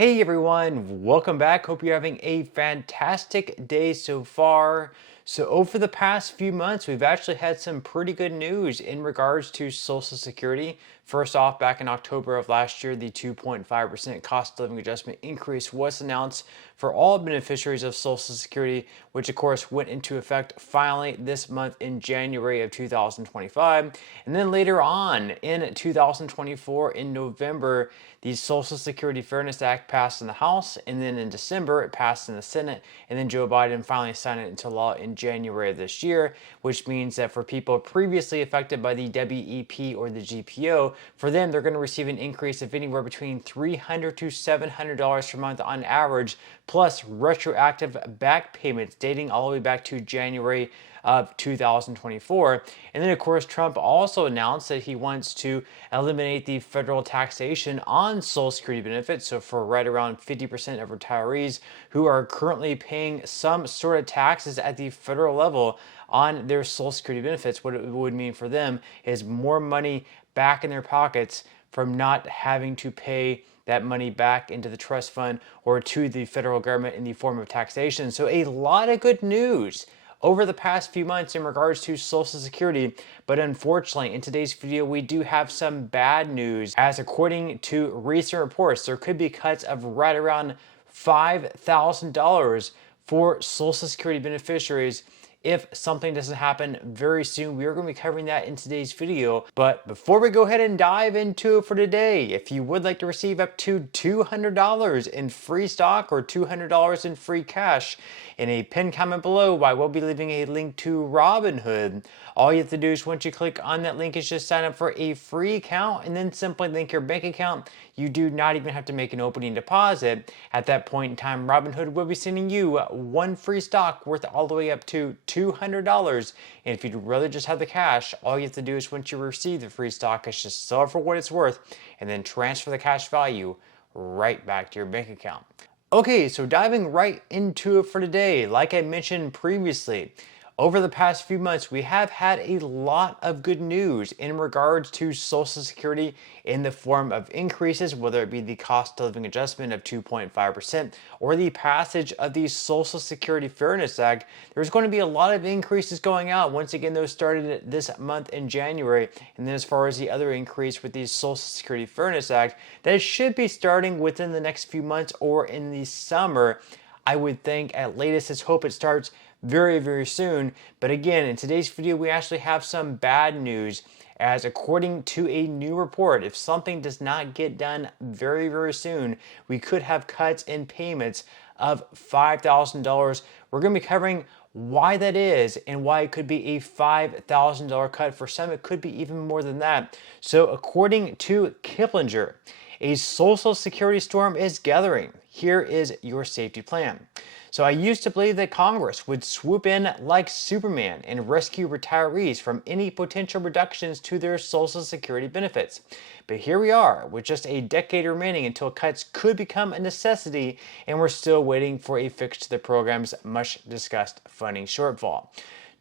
Hey everyone, welcome back. Hope you're having a fantastic day so far. So, over the past few months, we've actually had some pretty good news in regards to Social Security. First off, back in October of last year, the 2.5% cost of living adjustment increase was announced for all beneficiaries of Social Security, which of course went into effect finally this month in January of 2025. And then later on in 2024, in November, the Social Security Fairness Act passed in the House, and then in December it passed in the Senate, and then Joe Biden finally signed it into law in January of this year, which means that for people previously affected by the WEP or the GPO, for them they're going to receive an increase of anywhere between $300 to $700 per month on average, plus retroactive back payments dating all the way back to January of 2024. And then, of course, Trump also announced that he wants to eliminate the federal taxation on Social Security benefits. So, for right around 50% of retirees who are currently paying some sort of taxes at the federal level on their Social Security benefits, what it would mean for them is more money back in their pockets from not having to pay that money back into the trust fund or to the federal government in the form of taxation. So, a lot of good news over the past few months in regards to Social Security, but unfortunately in today's video we do have some bad news, as according to recent reports there could be cuts of right around $5,000 for Social Security beneficiaries if something doesn't happen very soon. We are going to be covering that in today's video. But before we go ahead and dive into it for today, if you would like to receive up to $200 in free stock or $200 in free cash, in a pinned comment below, I will be leaving a link to Robinhood. All you have to do is once you click on that link is just sign up for a free account and then simply link your bank account. You do not even have to make an opening deposit. At that point in time, Robinhood will be sending you one free stock worth all the way up to $200. And if you'd rather just have the cash, all you have to do is once you receive the free stock is just sell it for what it's worth and then transfer the cash value right back to your bank account. Okay, so diving right into it for today, like I mentioned previously, over the past few months, we have had a lot of good news in regards to Social Security in the form of increases, whether it be the cost of living adjustment of 2.5% or the passage of the Social Security Fairness Act. There's going to be a lot of increases going out. Once again, those started this month in January. And then as far as the other increase with the Social Security Fairness Act, that should be starting within the next few months or in the summer. I would think at latest, let's hope it starts very soon. But again, in today's video we actually have some bad news, as according to a new report, if something does not get done very soon, we could have cuts in payments of $5,000. We're going to be covering why that is and why it could be a $5,000 cut. For some it could be even more than that. So according to Kiplinger, a Social Security storm is gathering. Here is your safety plan. So I used to believe that Congress would swoop in like Superman and rescue retirees from any potential reductions to their Social Security benefits. But here we are, with just a decade remaining until cuts could become a necessity, and we're still waiting for a fix to the program's much discussed funding shortfall.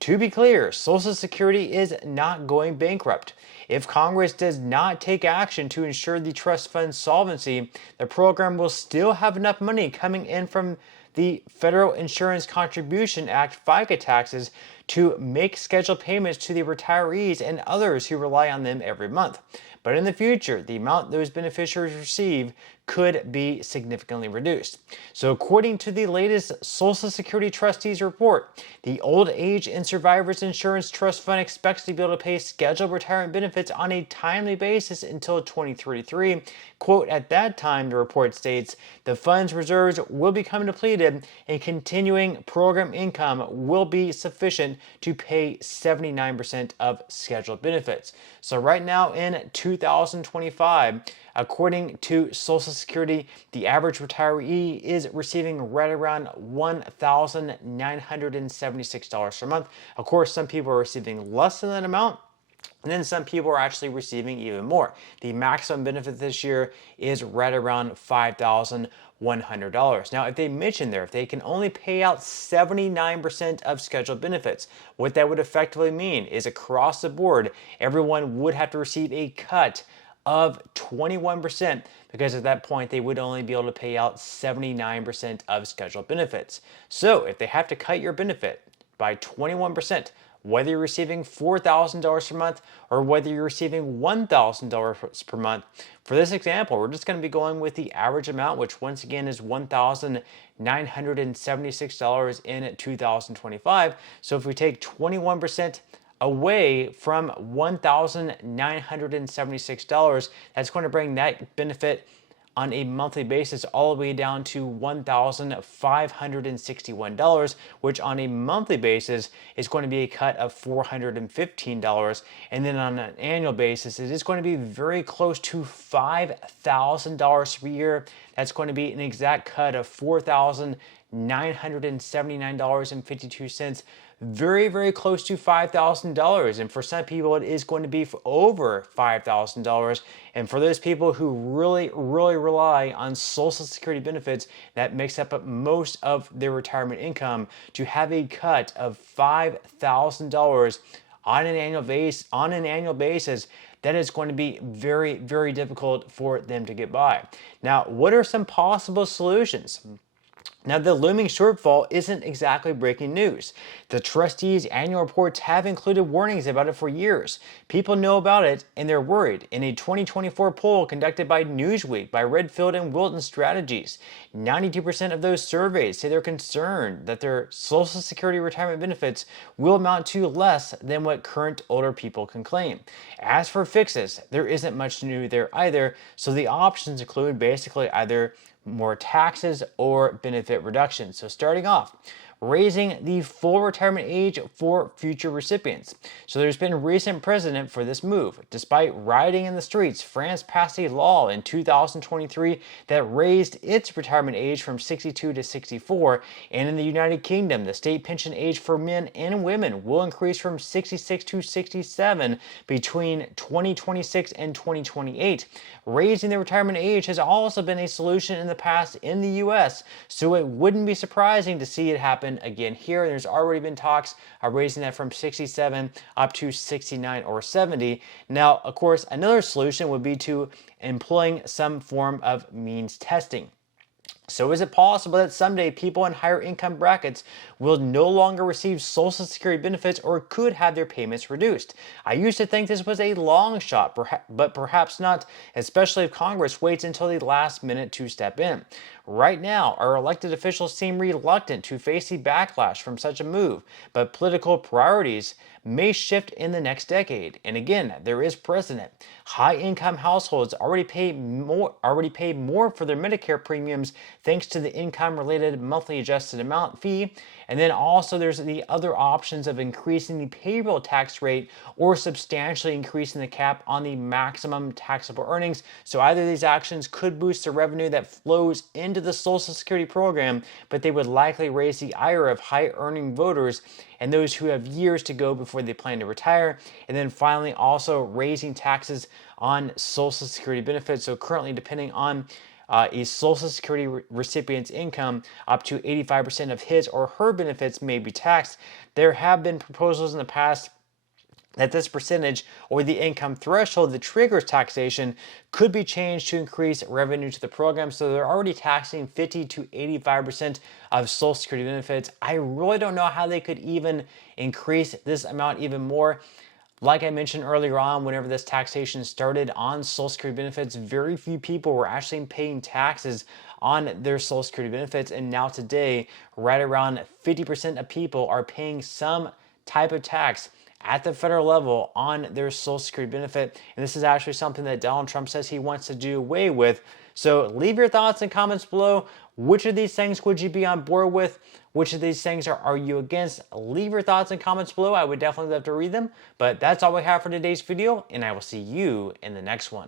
To be clear, Social Security is not going bankrupt. If Congress does not take action to ensure the trust fund's solvency, the program will still have enough money coming in from the Federal Insurance Contribution Act FICA taxes to make scheduled payments to the retirees and others who rely on them every month. But in the future, the amount those beneficiaries receive could be significantly reduced. So according to the latest Social Security Trustees report, the Old Age and Survivors Insurance Trust Fund expects to be able to pay scheduled retirement benefits on a timely basis until 2033. Quote, at that time, the report states, the fund's reserves will become depleted and continuing program income will be sufficient to pay 79% of scheduled benefits. So right now in 2025, according to Social Security, the average retiree is receiving right around $1,976 per month. Of course, some people are receiving less than that amount, and then some people are actually receiving even more. The maximum benefit this year is right around $5,100. Now, if they mention there, if they can only pay out 79% of scheduled benefits, what that would effectively mean is across the board, everyone would have to receive a cut of 21%, because at that point they would only be able to pay out 79% of scheduled benefits. So if they have to cut your benefit by 21%, whether you're receiving $4,000 per month or whether you're receiving $1,000 per month. For this example, we're just going to be going with the average amount, which once again is $1,976 in 2025. So if we take 21% away from $1,976, that's going to bring that benefit on a monthly basis all the way down to $1,561, which on a monthly basis is going to be a cut of $415. And then on an annual basis, it is going to be very close to $5,000 per year. That's going to be an exact cut of $4,979.52. Very, very close to $5,000. And for some people, it is going to be over $5,000. And for those people who really, really rely on Social Security benefits that makes up most of their retirement income, to have a cut of $5,000 on an annual basis, that is going to be very, very difficult for them to get by. Now, what are some possible solutions? Now, the looming shortfall isn't exactly breaking news. The trustees' annual reports have included warnings about it for years. People know about it and they're worried. In a 2024 poll conducted by Newsweek by Redfield and Wilton Strategies, 92% of those surveyed say they're concerned that their Social Security retirement benefits will amount to less than what current older people can claim. As for fixes, there isn't much new there either, so the options include basically either more taxes or benefit reductions. So starting off, raising the full retirement age for future recipients. So there's been recent precedent for this move. Despite rioting in the streets, France passed a law in 2023 that raised its retirement age from 62 to 64. And in the United Kingdom, the state pension age for men and women will increase from 66 to 67 between 2026 and 2028. Raising the retirement age has also been a solution in the past in the US, so it wouldn't be surprising to see it happen again here. There's already been talks of raising that from 67 up to 69 or 70. Now, of course, another solution would be to employing some form of means testing. So is it possible that someday people in higher income brackets will no longer receive Social Security benefits or could have their payments reduced? I used to think this was a long shot, but perhaps not, especially if Congress waits until the last minute to step in. Right now, our elected officials seem reluctant to face the backlash from such a move, but political priorities may shift in the next decade. And again, there is precedent. High-income households already pay more for their Medicare premiums thanks to the income-related monthly adjusted amount fee. And then also there's the other options of increasing the payroll tax rate or substantially increasing the cap on the maximum taxable earnings. So either of these actions could boost the revenue that flows into the Social Security program, but they would likely raise the ire of high-earning voters and those who have years to go before they plan to retire. And then finally, also raising taxes on Social Security benefits. So currently, depending on a Social Security recipient's income, up to 85% of his or her benefits may be taxed. There have been proposals in the past that this percentage or the income threshold that triggers taxation could be changed to increase revenue to the program. So they're already taxing 50 to 85% of Social Security benefits. I really don't know how they could even increase this amount even more. Like I mentioned earlier on, whenever this taxation started on Social Security benefits, very few people were actually paying taxes on their Social Security benefits. And now today, right around 50% of people are paying some type of tax at the federal level on their Social Security benefit. And this is actually something that Donald Trump says he wants to do away with. So leave your thoughts and comments below. Which of these things would you be on board with? Which of these things are you against? Leave your thoughts and comments below. I would definitely love to read them. But that's all we have for today's video, and I will see you in the next one.